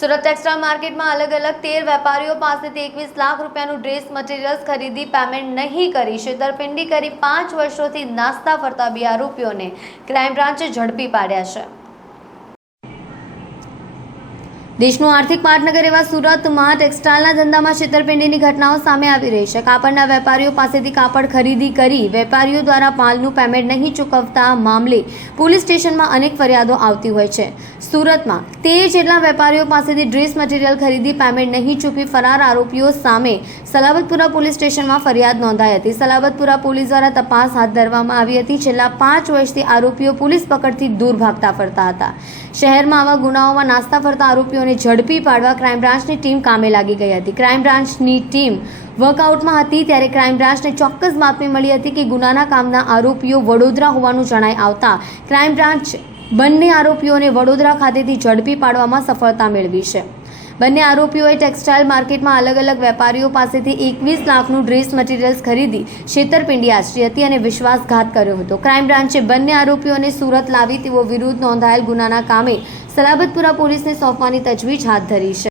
Surat textile માર્કેટમાં અલગ અલગ 13 વેપારીઓ પાસેથી 21 લાખ રૂપિયાનું ડ્રેસ મટીરિયલ્સ ખરીદી પેમેન્ટ નહીં કરી છેતરપિંડી કરી 5 વર્ષોથી નાસ્તા ફરતા 2 આરોપીઓને ક્રાઇમ બ્રાન્ચે ઝડપી પાડ્યા છે। દેશનું આર્થિક પાટનગર એવા સુરતમાં ટેક્સટાઇલના ધંધામાં છેતરપિંડીની ઘટનાઓ સામે આવી રહી છે। કાપડના વેપારીઓ પાસેથી કાપડ ખરીદી કરી વેપારીઓ દ્વારા માલનું પેમેન્ટ નહીં ચૂકવતા મામલે પોલીસ સ્ટેશનમાં અનેક ફરિયાદો આવતી હોય છે। સુરતમાં 13 જેટલા વેપારીઓ પાસેથી ડ્રેસ મટીરિયલ ખરીદી પેમેન્ટ નહીં ચૂકવી ફરાર આરોપીઓ સામે સલાબતપુરા પોલીસ સ્ટેશનમાં ફરિયાદ નોંધાઈ હતી। સલાબતપુરા પોલીસ દ્વારા તપાસ હાથ ધરવામાં આવી હતી। છેલ્લા 5 વર્ષથી આરોપીઓ પોલીસ પકડથી દૂર ભાગતા ફરતા હતા। શહેરમાં આવા ગુનાઓમાં નાસ્તા ફરતા આરોપીઓને ઝડપી પાડવા ક્રાઇમ બ્રાન્ચની ટીમ કામે લાગી ગઈ હતી। ક્રાઇમ બ્રાન્ચની ટીમ વર્કઆઉટમાં હતી ત્યારે ક્રાઇમ બ્રાન્ચને ચોક્કસ બાતમી મળી હતી કે ગુનાના કામના આરોપીઓ વડોદરા હોવાનું જણાઈ આવતા ક્રાઇમ બ્રાન્ચ બંને આરોપીઓને વડોદરા ખાતેથી ઝડપી પાડવામાં સફળતા મેળવી છે। બંને આરોપીઓએ ટેક્સટાઇલ માર્કેટમાં અલગ અલગ વેપારીઓ પાસેથી 21 લાખનું ડ્રેસ મટીરિયલ્સ ખરીદી છેતરપિંડી આચરી હતી અને વિશ્વાસઘાત કર્યો હતો। ક્રાઇમ બ્રાન્ચે બંને આરોપીઓને સુરત લાવી તેઓ વિરુદ્ધ નોંધાયેલ ગુનાના કામે સલાબતપુરા પોલીસને સોંપવાની તજવીજ હાથ ધરી છે।